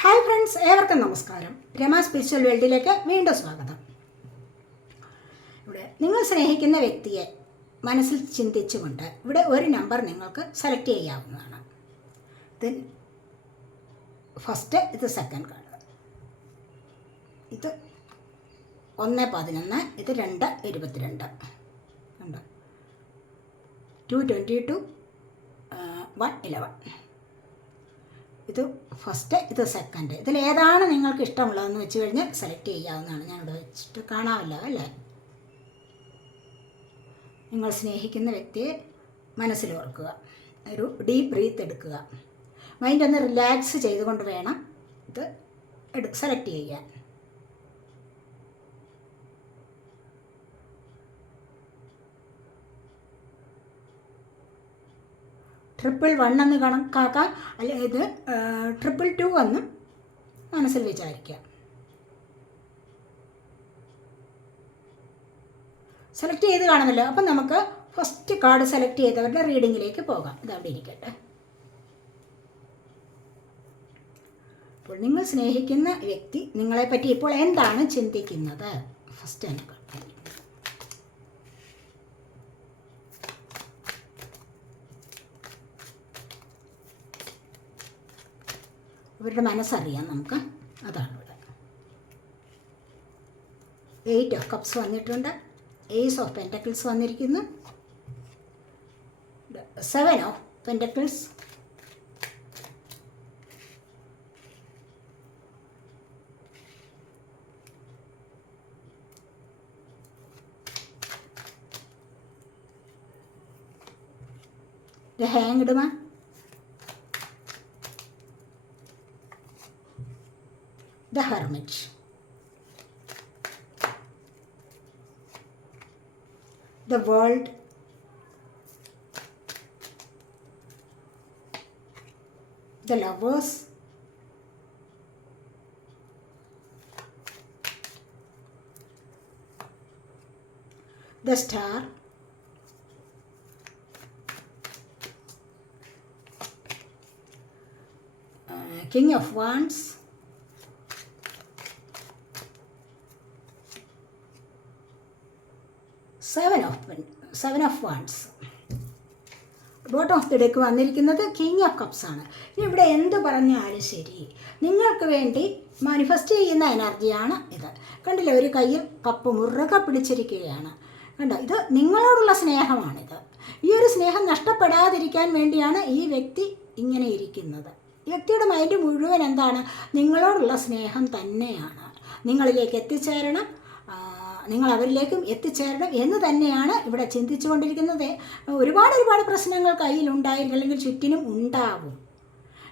Hi friends ഏവർക്കും നമസ്കാരം. Rama spiritual വേൾഡിലേക്ക് വീണ്ടും സ്വാഗതം. ഇവിടെ നിങ്ങൾ സ്നേഹിക്കുന്ന വ്യക്തിയെ മനസ്സിൽ ചിന്തിച്ചുകൊണ്ട് ഇവിടെ ഒരു നമ്പർ നിങ്ങൾക്ക് സെലക്ട് ചെയ്യാവുന്നതാണ്. ഇത് ഫസ്റ്റ് ഇത് സെക്കൻഡ് കാർഡ് ഇത് ഒന്ന് പതിനൊന്ന് ഇത് രണ്ട് ഇരുപത്തിരണ്ട്. Two twenty two one eleven ഇത് ഫസ്റ്റ് ഇത് സെക്കൻഡ് ഇതിൽ ഏതാണ് നിങ്ങൾക്ക് ഇഷ്ടമുള്ളതെന്ന് വെച്ച് കഴിഞ്ഞാൽ സെലക്ട് ചെയ്യാവുന്നതാണ്. ഞാനിവിടെ വെച്ചിട്ട് കാണാമല്ലോ അല്ലേ? നിങ്ങൾ സ്നേഹിക്കുന്ന വ്യക്തിയെ മനസ്സിൽ ഓർക്കുക ഒരു ഡീപ്പ് ബ്രീത്ത് എടുക്കുക. മൈൻഡ് ഒന്ന് റിലാക്സ് ചെയ്തുകൊണ്ട് വേണം ഇത് സെലക്ട് ചെയ്യാൻ. ട്രിപ്പിൾ വൺ എന്ന് കണക്കാക്കാം അല്ലെങ്കിൽ ഇത് ട്രിപ്പിൾ ടു എന്ന് മനസ്സിൽ വിചാരിക്കുക. സെലക്ട് ചെയ്ത് കാണുമല്ലോ അപ്പം നമുക്ക് ഫസ്റ്റ് കാർഡ് സെലക്ട് ചെയ്തവരുടെ റീഡിങ്ങിലേക്ക് പോകാം. ഇത് അവിടെ ഇരിക്കട്ടെ. അപ്പോൾ നിങ്ങൾ സ്നേഹിക്കുന്ന വ്യക്തി നിങ്ങളെപ്പറ്റി ഇപ്പോൾ എന്താണ് ചിന്തിക്കുന്നത്? ഫസ്റ്റ് എനിക്ക് ഇവരുടെ മനസ്സറിയാം നമുക്ക്. അതാണ് ഇവിടെ. എയ്റ്റ് ഓഫ് കപ്സ് വന്നിട്ടുണ്ട്. എയ്സ് ഓഫ് പെന്റക്കിൾസ് വന്നിരിക്കുന്നു. Seven of pentacles hang man the hermit. The world. The lovers. The star. Uh, King of Wands. Seven of wands bottom of the വന്നിരിക്കുന്നത് കിങ് ഓഫ് കപ്സ് ആണ്. ഇനി ഇവിടെ എന്ത് പറഞ്ഞാലും ശരി. നിങ്ങൾക്ക് വേണ്ടി മാനിഫെസ്റ്റ് ചെയ്യുന്ന എനർജിയാണ് ഇത്. കണ്ടില്ലേ ഒരു കയ്യിൽ കപ്പ് മുറുകെ പിടിച്ചിരിക്കുകയാണ്. കണ്ടോ ഇത് നിങ്ങളോടുള്ള സ്നേഹമാണിത്. ഈ ഒരു സ്നേഹം നഷ്ടപ്പെടാതിരിക്കാൻ വേണ്ടിയാണ് ഈ വ്യക്തി ഇങ്ങനെ ഇരിക്കുന്നത്. വ്യക്തിയുടെ മൈൻഡ് മുഴുവൻ എന്താണ്? നിങ്ങളോടുള്ള സ്നേഹം തന്നെയാണ്. നിങ്ങളിലേക്ക് എത്തിച്ചേരണം. നിങ്ങൾ അവരിലേക്കും എത്തിച്ചേരണം എന്ന് തന്നെയാണ് ഇവിടെ ചിന്തിച്ചുകൊണ്ടിരിക്കുന്നത്. ഒരുപാട് ഒരുപാട് പ്രശ്നങ്ങൾ കയ്യിലുണ്ടായിരിക്കും അല്ലെങ്കിൽ ചുറ്റിനും ഉണ്ടാവും.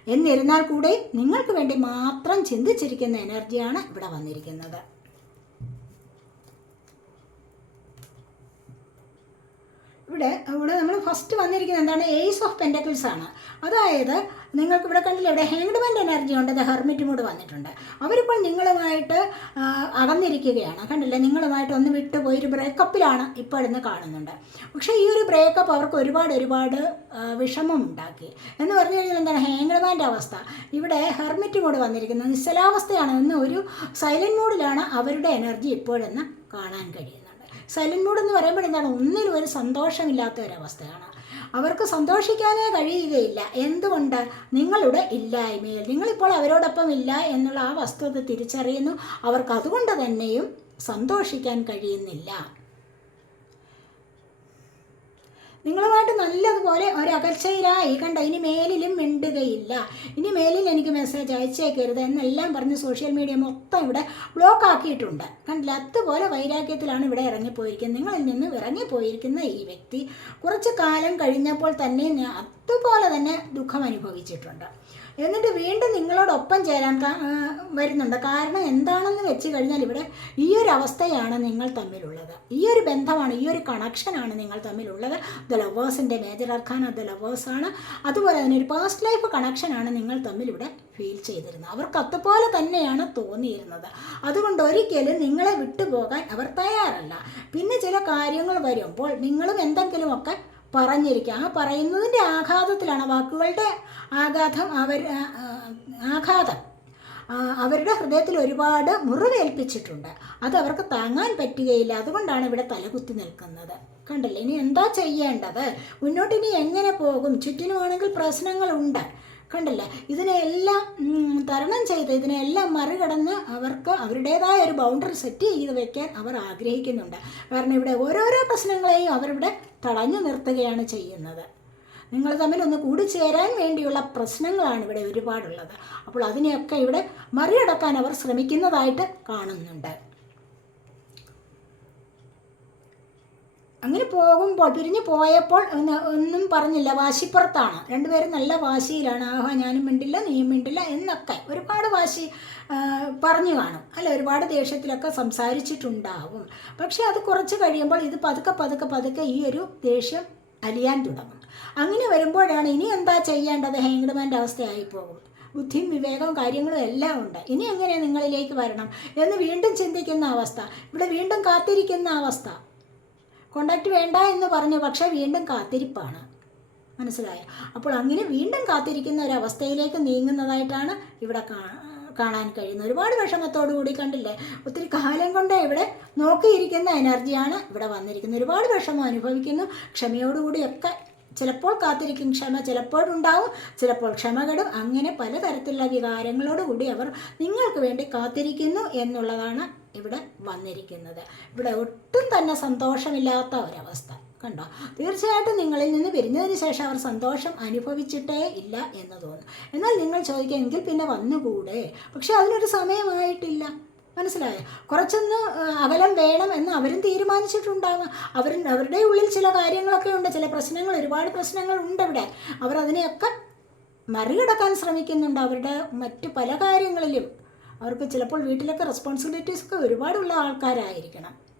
എന്നിരുന്നാൽ കൂടെ നിങ്ങൾക്ക് വേണ്ടി മാത്രം ചിന്തിച്ചിരിക്കുന്ന എനർജിയാണ് ഇവിടെ വന്നിരിക്കുന്നത്. ഇവിടെ ഇവിടെ നമ്മൾ ഫസ്റ്റ് വന്നിരിക്കുന്നത് എന്താണ്? എയ്സ് ഓഫ് പെന്റക്കിൾസ് ആണ്. അതായത് നിങ്ങൾക്ക് ഇവിടെ കണ്ടില്ല ഇവിടെ ഹാങ്ഡ്മാന്റെ എനർജി ഉണ്ട് ദ ഹെർമിറ്റ് മൂഡ് വന്നിട്ടുണ്ട്. അവരിപ്പോൾ നിങ്ങളുമായിട്ട് അകന്നിരിക്കുകയാണ് കണ്ടില്ലേ? നിങ്ങളുമായിട്ട് ഒന്ന് വിട്ടുപോയി ഒരു ബ്രേക്കപ്പിലാണ് ഇപ്പോൾ ഇന്ന് കാണുന്നുണ്ട്. പക്ഷേ ഈ ഒരു ബ്രേക്കപ്പ് അവർക്ക് ഒരുപാട് ഒരുപാട് വിഷമം ഉണ്ടാക്കി. എന്ന് പറഞ്ഞു കഴിഞ്ഞാൽ എന്താണ്? ഹാങ്ഡ്മാന്റെ അവസ്ഥ. ഇവിടെ ഹെർമിറ്റ് മൂഡ് വന്നിരിക്കുന്നത് നിശ്ചലാവസ്ഥയാണ്. എന്ന് ഒരു സൈലന്റ് മൂഡിലാണ് അവരുടെ എനർജി ഇപ്പോഴെന്ന് കാണാൻ കഴിയുന്നത്. സൈലന്റ് മൂഡ് എന്ന് പറയുമ്പോൾ എന്താണ്? ഒന്നിലും ഒരു സന്തോഷമില്ലാത്ത ഒരവസ്ഥയാണ് അവർക്ക് സന്തോഷിക്കാനേ കഴിയുകയില്ല. എന്തുകൊണ്ട്? നിങ്ങളുടെ ഇല്ലായ്മയിൽ. നിങ്ങളിപ്പോൾ അവരോടൊപ്പം ഇല്ല എന്നുള്ള ആ വസ്തുത തിരിച്ചറിയുന്നു. അവർക്ക് അതുകൊണ്ട് തന്നെയും സന്തോഷിക്കാൻ കഴിയുന്നില്ല. നിങ്ങളുമായിട്ട് നല്ലതുപോലെ ഒരകർച്ചയിലായി കണ്ട ഇനി മേലിലും മിണ്ടുകയില്ല. ഇനി മേലിൽ എനിക്ക് മെസ്സേജ് അയച്ചേക്കരുത് എന്നെല്ലാം പറഞ്ഞ് സോഷ്യൽ മീഡിയ മൊത്തം ഇവിടെ ബ്ലോക്ക് ആക്കിയിട്ടുണ്ട്. കണ്ടില്ല അതുപോലെ വൈരാഗ്യത്തിലാണ് ഇവിടെ ഇറങ്ങിപ്പോയിരിക്കുന്നത്. നിങ്ങളിൽ നിന്ന് ഇറങ്ങിപ്പോയിരിക്കുന്ന ഈ വ്യക്തി കുറച്ച് കാലം കഴിഞ്ഞപ്പോൾ തന്നെ അതുപോലെ തന്നെ ദുഃഖം അനുഭവിച്ചിട്ടുണ്ട് എന്നിട്ട് വീണ്ടും നിങ്ങളോടൊപ്പം ചേരാൻ വരുന്നുണ്ട്. കാരണം എന്താണെന്ന് വെച്ച് കഴിഞ്ഞാൽ ഇവിടെ ഈ ഒരു അവസ്ഥയാണ് നിങ്ങൾ തമ്മിലുള്ളത്. ഈ ഒരു ബന്ധമാണ് ഈ ഒരു കണക്ഷനാണ് നിങ്ങൾ തമ്മിലുള്ളത്. ദ ലവേഴ്സിന്റെ മേജർ അർഖാൻ ദ ലവേഴ്സാണ് അതുപോലെ തന്നെ ഒരു പാസ്റ്റ് ലൈഫ് കണക്ഷനാണ് നിങ്ങൾ തമ്മിൽ ഇവിടെ ഫീൽ ചെയ്തിരുന്നത്. അവർക്ക് അതുപോലെ തന്നെയാണ് തോന്നിയിരുന്നത്. അതുകൊണ്ട് ഒരിക്കലും നിങ്ങളെ വിട്ടുപോകാൻ അവർ തയ്യാറല്ല. പിന്നെ ചില കാര്യങ്ങൾ വരുമ്പോൾ നിങ്ങളും എന്തെങ്കിലുമൊക്കെ പറഞ്ഞിരിക്കുക. ആ പറയുന്നതിന്റെ ആഘാതത്തിലാണ് വാക്കുകളുടെ ആഘാതം അവർ ആഘാതം. അവരുടെ ഹൃദയത്തിൽ ഒരുപാട് മുറിവേൽപ്പിച്ചിട്ടുണ്ട്. അത് അവർക്ക് താങ്ങാൻ പറ്റുകയില്ല. അതുകൊണ്ടാണ് ഇവിടെ തലകുത്തി നിൽക്കുന്നത്. കണ്ടല്ലേ? ഇനി എന്താ ചെയ്യേണ്ടത്? മുന്നോട്ട് ഇനി എങ്ങനെ പോകും? ചുറ്റിനുമാണെങ്കിൽ പ്രശ്നങ്ങളുണ്ട്. കണ്ടില്ലേ. ഇതിനെയെല്ലാം തരണം ചെയ്ത് ഇതിനെയെല്ലാം മറികടന്ന് അവർക്ക് അവരുടേതായ ഒരു ബൗണ്ടറി സെറ്റ് ചെയ്ത് വെക്കാൻ അവർ ആഗ്രഹിക്കുന്നുണ്ട്. കാരണം ഇവിടെ ഓരോരോ പ്രശ്നങ്ങളെയും അവരിവിടെ തടഞ്ഞു നിർത്തുകയാണ് ചെയ്യുന്നത്. നിങ്ങൾ തമ്മിൽ ഒന്ന് കൂടിച്ചേരാൻ വേണ്ടിയുള്ള പ്രശ്നങ്ങളാണ് ഇവിടെ ഒരുപാടുള്ളത്. അപ്പോൾ അതിനെയൊക്കെ ഇവിടെ മറികടക്കാൻ അവർ ശ്രമിക്കുന്നതായിട്ട് കാണുന്നുണ്ട്. അങ്ങനെ പോകുമ്പോൾ പിരിഞ്ഞു പോയപ്പോൾ ഒന്നും പറഞ്ഞില്ല. വാശിപ്പുറത്താണ്. രണ്ടുപേരും നല്ല വാശിയിലാണ്. ആഹാ ഞാനും മിണ്ടില്ല നീയും മിണ്ടില്ല എന്നൊക്കെ ഒരുപാട് വാശി പറഞ്ഞു കാണും. അല്ല? ഒരുപാട് ദേഷ്യത്തിലൊക്കെ സംസാരിച്ചിട്ടുണ്ടാവും. പക്ഷേ അത് കുറച്ച് കഴിയുമ്പോൾ ഇത് പതുക്കെ പതുക്കെ പതുക്കെ ഈ ഒരു ദേഷ്യം അലിയാൻ തുടങ്ങും. അങ്ങനെ വരുമ്പോഴാണ് ഇനി എന്താ ചെയ്യേണ്ടത്? ഹേങ്ഡ്മാന്റെ അവസ്ഥയായി പോകും. ബുദ്ധിയും വിവേകവും കാര്യങ്ങളും എല്ലാം ഉണ്ട്. ഇനി എങ്ങനെ നിങ്ങളിലേക്ക് വരണം? എന്ന് വീണ്ടും ചിന്തിക്കുന്ന അവസ്ഥ. ഇവിടെ വീണ്ടും കാത്തിരിക്കുന്ന അവസ്ഥ. കോണ്ടാക്ട് വേണ്ട എന്ന് പറഞ്ഞു പക്ഷേ വീണ്ടും കാത്തിരിപ്പാണ്. മനസ്സിലായോ? അപ്പോൾ അങ്ങനെ വീണ്ടും കാത്തിരിക്കുന്ന ഒരവസ്ഥയിലേക്ക് നീങ്ങുന്നതായിട്ടാണ് ഇവിടെ കാണാൻ കഴിയുന്നത്. ഒരുപാട് വിഷമത്തോടു കൂടി കണ്ടില്ലേ? ഒത്തിരി കാലം കൊണ്ട് ഇവിടെ നോക്കിയിരിക്കുന്ന എനർജിയാണ് ഇവിടെ വന്നിരിക്കുന്നത്. ഒരുപാട് വിഷമം അനുഭവിക്കുന്നു. ക്ഷമയോടുകൂടിയൊക്കെ ചിലപ്പോൾ കാത്തിരിക്കും. ക്ഷമ ചിലപ്പോഴുണ്ടാവും ചിലപ്പോൾ ക്ഷമകെടും അങ്ങനെ പലതരത്തിലുള്ള വികാരങ്ങളോടുകൂടി അവർ നിങ്ങൾക്ക് വേണ്ടി കാത്തിരിക്കുന്നു എന്നുള്ളതാണ് ഇവിടെ വന്നിരിക്കുന്നത്. ഇവിടെ ഒട്ടും തന്നെ സന്തോഷമില്ലാത്ത ഒരവസ്ഥ. കണ്ടോ? തീർച്ചയായിട്ടും നിങ്ങളിൽ നിന്ന് പിരിഞ്ഞതിന് ശേഷം അവർ സന്തോഷം അനുഭവിച്ചിട്ടേ ഇല്ല എന്ന് തോന്നും. എന്നാൽ നിങ്ങൾ ചോദിക്കുമെങ്കിൽ പിന്നെ വന്നുകൂടെ? പക്ഷെ അതിനൊരു സമയമായിട്ടില്ല. മനസ്സിലായോ? കുറച്ചൊന്ന് അകലം വേണം എന്ന് അവരും തീരുമാനിച്ചിട്ടുണ്ടാകും അവർ അവരുടെ ഉള്ളിൽ ചില കാര്യങ്ങളൊക്കെ ഉണ്ട്. ചില പ്രശ്നങ്ങൾ ഒരുപാട് പ്രശ്നങ്ങൾ ഉണ്ട് ഇവിടെ അവർ അതിനെയൊക്കെ മറികടക്കാൻ ശ്രമിക്കുന്നുണ്ട്. അവരുടെ മറ്റു പല കാര്യങ്ങളിലും അവർക്ക് ചിലപ്പോൾ വീട്ടിലൊക്കെ റെസ്പോൺസിബിലിറ്റീസ് ഒക്കെ ഒരുപാടുള്ള ആൾക്കാരായിരിക്കണം.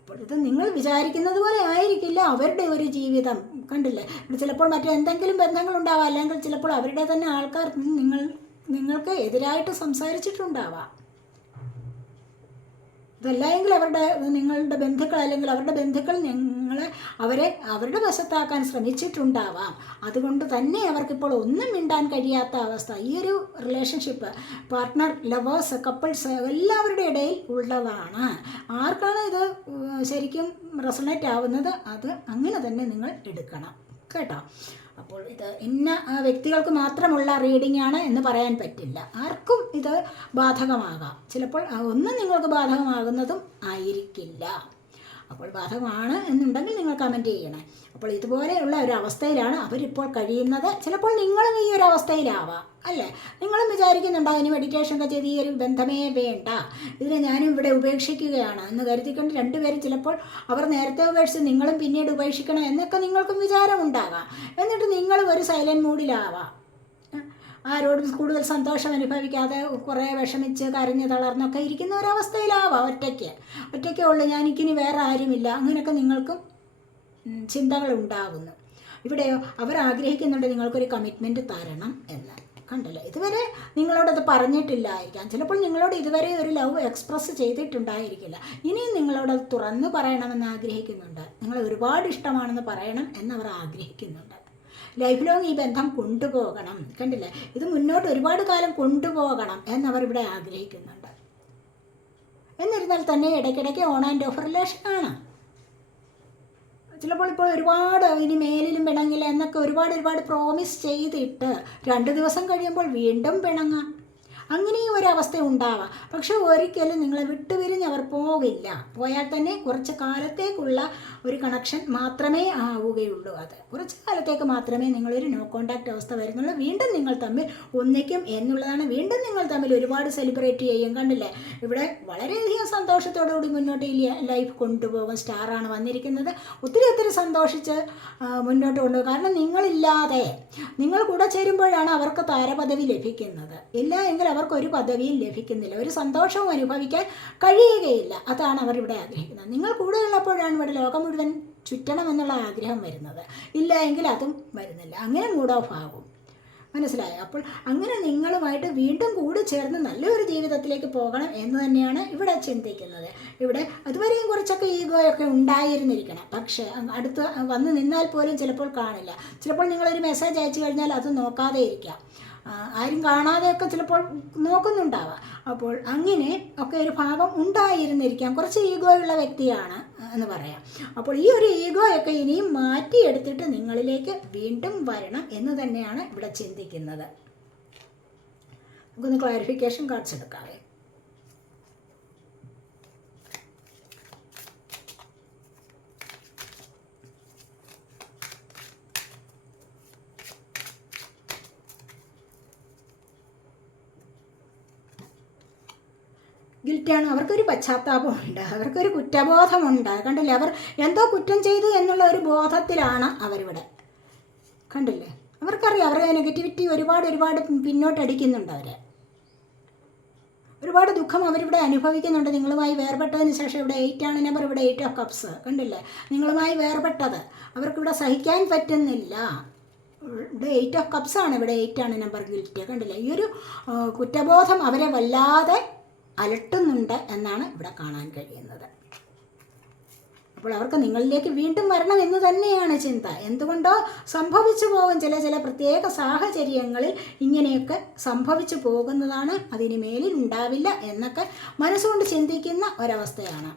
അപ്പോൾ ഇത് നിങ്ങൾ വിചാരിക്കുന്നത് പോലെ ആയിരിക്കില്ല അവരുടെ ഒരു ജീവിതം. കണ്ടില്ലേ? ചിലപ്പോൾ മറ്റെന്തെങ്കിലും ബന്ധങ്ങളുണ്ടാവാം. അല്ലെങ്കിൽ ചിലപ്പോൾ അവരുടെ തന്നെ ആൾക്കാർ നിങ്ങൾ നിങ്ങൾക്ക് എതിരായിട്ട് സംസാരിച്ചിട്ടുണ്ടാവാം. ഇതല്ലെങ്കിൽ അവരുടെ നിങ്ങളുടെ ബന്ധുക്കൾ അല്ലെങ്കിൽ അവരുടെ ബന്ധുക്കൾ നിങ്ങളെ അവരെ അവരുടെ വശത്താക്കാൻ ശ്രമിച്ചിട്ടുണ്ടാവാം. അതുകൊണ്ട് തന്നെ അവർക്കിപ്പോൾ ഒന്നും മിണ്ടാൻ കഴിയാത്ത അവസ്ഥ. ഈ ഒരു റിലേഷൻഷിപ്പ് പാർട്ട്ണർ ലവേഴ്സ് കപ്പിൾസ് എല്ലാവരുടെ ഇടയിൽ ഉള്ളതാണ്. ആർക്കാണ് ഇത് ശരിക്കും റെസണേറ്റ് ആവുന്നത്? അത് അങ്ങനെ തന്നെ നിങ്ങൾ എടുക്കണം. കേട്ടോ? അപ്പോൾ ഇത് ഇന്ന വ്യക്തികൾക്ക് മാത്രമുള്ള റീഡിംഗ് ആണ് എന്ന് പറയാൻ പറ്റില്ല. ആർക്കും ഇത് ബാധകമാകാം. ചിലപ്പോൾ ഒന്നും നിങ്ങൾക്ക് ബാധകമാകുന്നതും ആയിരിക്കില്ല. അപ്പോൾ ബാധകമാണ് എന്നുണ്ടെങ്കിൽ നിങ്ങൾ കമന്റ് ചെയ്യണേ. അപ്പോൾ ഇതുപോലെയുള്ള ഒരു അവസ്ഥയിലാണ് അവരിപ്പോൾ കഴിയുന്നത്. ചിലപ്പോൾ നിങ്ങളും ഈ ഒരു അവസ്ഥയിലാവാം അല്ലേ? നിങ്ങളും വിചാരിക്കുന്നുണ്ടോ ഇനി മെഡിറ്റേഷൻ ഒക്കെ ചെയ്ത് ഈ ഒരു ബന്ധമേ വേണ്ട. ഇതിനെ ഞാനും ഇവിടെ ഉപേക്ഷിക്കുകയാണ്. എന്ന് കരുതിക്കൊണ്ട് രണ്ടുപേരും ചിലപ്പോൾ അവർ നേരത്തെ ഉപേക്ഷിച്ച് നിങ്ങളും പിന്നീട് ഉപേക്ഷിക്കണം എന്നൊക്കെ നിങ്ങൾക്കും വിചാരമുണ്ടാകാം. എന്നിട്ട് നിങ്ങളും ഒരു സൈലന്റ് മൂഡിലാവാം ആരോടും കൂടുതൽ സന്തോഷം അനുഭവിക്കാതെ കുറേ വിഷമിച്ച് കരഞ്ഞ് തളർന്നൊക്കെ ഇരിക്കുന്ന ഒരവസ്ഥയിലാവാം ഒറ്റയ്ക്ക്. ഒറ്റയ്ക്കേ ഉള്ളൂ. ഞാൻ എനിക്കിനി വേറെ ആരുമില്ല. അങ്ങനെയൊക്കെ നിങ്ങൾക്കും ചിന്തകൾ ഉണ്ടാകുന്നു. ഇവിടെ അവർ ആഗ്രഹിക്കുന്നുണ്ട് നിങ്ങൾക്കൊരു കമ്മിറ്റ്മെന്റ് തരണം എന്ന്. കണ്ടല്ലോ? ഇതുവരെ നിങ്ങളോടത് പറഞ്ഞിട്ടില്ലായിരിക്കാം. ചിലപ്പോൾ നിങ്ങളോട് ഇതുവരെ ഒരു ലവ് എക്സ്പ്രസ് ചെയ്തിട്ടുണ്ടായിരിക്കില്ല. ഇനിയും നിങ്ങളോടത് തുറന്നു പറയണമെന്ന് ആഗ്രഹിക്കുന്നുണ്ട്. നിങ്ങളെ ഒരുപാട് ഇഷ്ടമാണെന്ന് പറയണം എന്നവർ ആഗ്രഹിക്കുന്നുണ്ട്. ലൈഫ് ലോങ് ഈ ബന്ധം കൊണ്ടുപോകണം. കണ്ടില്ലേ? ഇത് മുന്നോട്ട് ഒരുപാട് കാലം കൊണ്ടുപോകണം എന്നവർ ഇവിടെ ആഗ്രഹിക്കുന്നുണ്ട്. എന്നിരുന്നാൽ തന്നെ ഇടയ്ക്കിടയ്ക്ക് ഓൺ ആൻഡ് ഓഫ് റിലേഷൻ ആണ്. ചിലപ്പോൾ ഇപ്പോൾ ഒരുപാട് ഇനി മേലിലും പിണങ്ങില്ല എന്നൊക്കെ ഒരുപാട് ഒരുപാട് പ്രോമിസ് ചെയ്തിട്ട് രണ്ട് ദിവസം കഴിയുമ്പോൾ വീണ്ടും പിണങ്ങാം. അങ്ങനെയും ഒരവസ്ഥ ഉണ്ടാവാം. പക്ഷെ ഒരിക്കലും നിങ്ങളെ വിട്ടുപിരിഞ്ഞ് അവർ പോകില്ല. പോയാൽ തന്നെ കുറച്ച് കാലത്തേക്കുള്ള ഒരു കണക്ഷൻ മാത്രമേ ആവുകയുള്ളൂ അത്. കുറച്ച് കാലത്തേക്ക് മാത്രമേ നിങ്ങളൊരു നോ കോണ്ടാക്ട് അവസ്ഥ വരുന്നുള്ളൂ. വീണ്ടും നിങ്ങൾ തമ്മിൽ ഒന്നിക്കും എന്നുള്ളതാണ്. വീണ്ടും നിങ്ങൾ തമ്മിൽ ഒരുപാട് സെലിബ്രേറ്റ് ചെയ്യും. കണ്ടില്ലേ? ഇവിടെ വളരെയധികം സന്തോഷത്തോടു കൂടി മുന്നോട്ട് ഈ ലൈഫ് കൊണ്ടുപോകും. സ്റ്റാറാണ് വന്നിരിക്കുന്നത്. ഒത്തിരി ഒത്തിരി സന്തോഷിച്ച് മുന്നോട്ട് കൊണ്ടുപോകും. കാരണം നിങ്ങളില്ലാതെ നിങ്ങൾ കൂടെ ചേരുമ്പോഴാണ് അവർക്ക് താരപദവി ലഭിക്കുന്നത്. ഇല്ല എങ്കിൽ അവർക്ക് ഒരു പദവിയും ലഭിക്കുന്നില്ല. ഒരു സന്തോഷവും അനുഭവിക്കാൻ കഴിയുകയില്ല. അതാണ് അവർ ഇവിടെ ആഗ്രഹിക്കുന്നത്. നിങ്ങൾ കൂടുതലുള്ളപ്പോഴാണ് ഇവിടെ ലോകം മുഴുവൻ ചുറ്റണം എന്നുള്ള ആഗ്രഹം വരുന്നത്. ഇല്ല എങ്കിൽ അതും വരുന്നില്ല. അങ്ങനെ മൂഡ് ഓഫ് ആകും. മനസ്സിലായോ? അപ്പോൾ അങ്ങനെ നിങ്ങളുമായിട്ട് വീണ്ടും കൂടി ചേർന്ന് നല്ലൊരു ജീവിതത്തിലേക്ക് പോകണം എന്ന് തന്നെയാണ് ഇവിടെ ചിന്തിക്കുന്നത്. ഇവിടെ അതുവരെയും കുറച്ചൊക്കെ ഈഗോയൊക്കെ ഉണ്ടായിരുന്നിരിക്കണം. പക്ഷേ അടുത്ത് വന്ന് നിന്നാൽ പോലും ചിലപ്പോൾ കാണില്ല. ചിലപ്പോൾ നിങ്ങളൊരു മെസ്സേജ് അയച്ചു കഴിഞ്ഞാൽ അത് നോക്കാതെ ഇരിക്കാം. ആരും കാണാതെയൊക്കെ ചിലപ്പോൾ നോക്കുന്നുണ്ടാവാം. അപ്പോൾ അങ്ങനെ ഒക്കെ ഒരു ഭാവം ഉണ്ടായിരുന്നിരിക്കാം. കുറച്ച് ഈഗോയുള്ള വ്യക്തിയാണ് എന്ന് പറയാം. അപ്പോൾ ഈ ഒരു ഈഗോയൊക്കെ ഇനിയും മാറ്റിയെടുത്തിട്ട് നിങ്ങളിലേക്ക് വീണ്ടും വരണം എന്ന് തന്നെയാണ് ഇവിടെ ചിന്തിക്കുന്നത്. നമുക്കൊന്ന് ക്ലാരിഫിക്കേഷൻ കാർഡ്സ് എടുക്കാവേ ഗിൽറ്റാണ്. അവർക്കൊരു പശ്ചാത്താപമുണ്ട് അവർക്കൊരു കുറ്റബോധമുണ്ട്. കണ്ടില്ലേ? അവർ എന്തോ കുറ്റം ചെയ്തു എന്നുള്ള ഒരു ബോധത്തിലാണ് അവരിവിടെ. കണ്ടില്ലേ? അവർക്കറിയാം. അവരുടെ നെഗറ്റിവിറ്റി ഒരുപാട് ഒരുപാട് പിന്നോട്ടടിക്കുന്നുണ്ട് അവരെ. ഒരുപാട് ദുഃഖം അവരിവിടെ അനുഭവിക്കുന്നുണ്ട്. നിങ്ങളുമായി വേർപെട്ടതിന് ശേഷം ഇവിടെ എയ്റ്റ് ആണ് നമ്പർ ഇവിടെ എയ്റ്റ് ഓഫ് കപ്സ് കണ്ടില്ലേ? നിങ്ങളുമായി വേർപെട്ടത്. അവർക്കിവിടെ സഹിക്കാൻ പറ്റുന്നില്ല. ഇവിടെ എയ്റ്റ് ഓഫ് കപ്സ് ആണ്. ഇവിടെ എയ്റ്റ് ആണ് നമ്പർ ഗിൽറ്റ് കണ്ടില്ലേ? ഈ ഒരു കുറ്റബോധം അവരെ വല്ലാതെ അലട്ടുന്നുണ്ട് എന്നാണ് ഇവിടെ കാണാൻ കഴിയുന്നത്. അപ്പോൾ അവർക്ക് നിങ്ങളിലേക്ക് വീണ്ടും വരണം എന്ന് തന്നെയാണ് ചിന്ത. എന്തുകൊണ്ടോ സംഭവിച്ചു പോകും ചില ചില പ്രത്യേക സാഹചര്യങ്ങളിൽ ഇങ്ങനെയൊക്കെ സംഭവിച്ചു പോകുന്നതാണ് അതിന് മേലിൽ ഉണ്ടാവില്ല എന്നൊക്കെ മനസ്സുകൊണ്ട് ചിന്തിക്കുന്ന ഒരവസ്ഥയാണ്.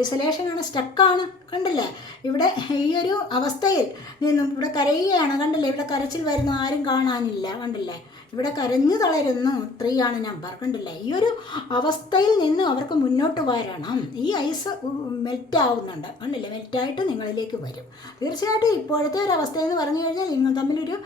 ഐസൊലേഷനാണ് സ്റ്റക്കാണ് കണ്ടില്ലേ? ഇവിടെ ഈ ഒരു അവസ്ഥയിൽ നിന്നും ഇവിടെ കരയുകയാണ്. കണ്ടില്ലേ? ഇവിടെ കരച്ചിൽ വരുന്ന ആരും കാണാനില്ല. കണ്ടില്ലേ? ഇവിടെ കരഞ്ഞു തളരുന്നു ത്രീ ആണ് നമ്പർ. കണ്ടില്ലേ? ഈ ഒരു അവസ്ഥയിൽ നിന്ന് അവർക്ക് മുന്നോട്ട് വരണം. ഈ ഐസ് മെൽറ്റ് ആവുന്നുണ്ട്. കണ്ടില്ലേ? മെൽറ്റായിട്ട് നിങ്ങളിലേക്ക് വരും. തീർച്ചയായിട്ടും ഇപ്പോഴത്തെ ഒരു അവസ്ഥ എന്ന് പറഞ്ഞു കഴിഞ്ഞാൽ നിങ്ങൾ തമ്മിലൊരു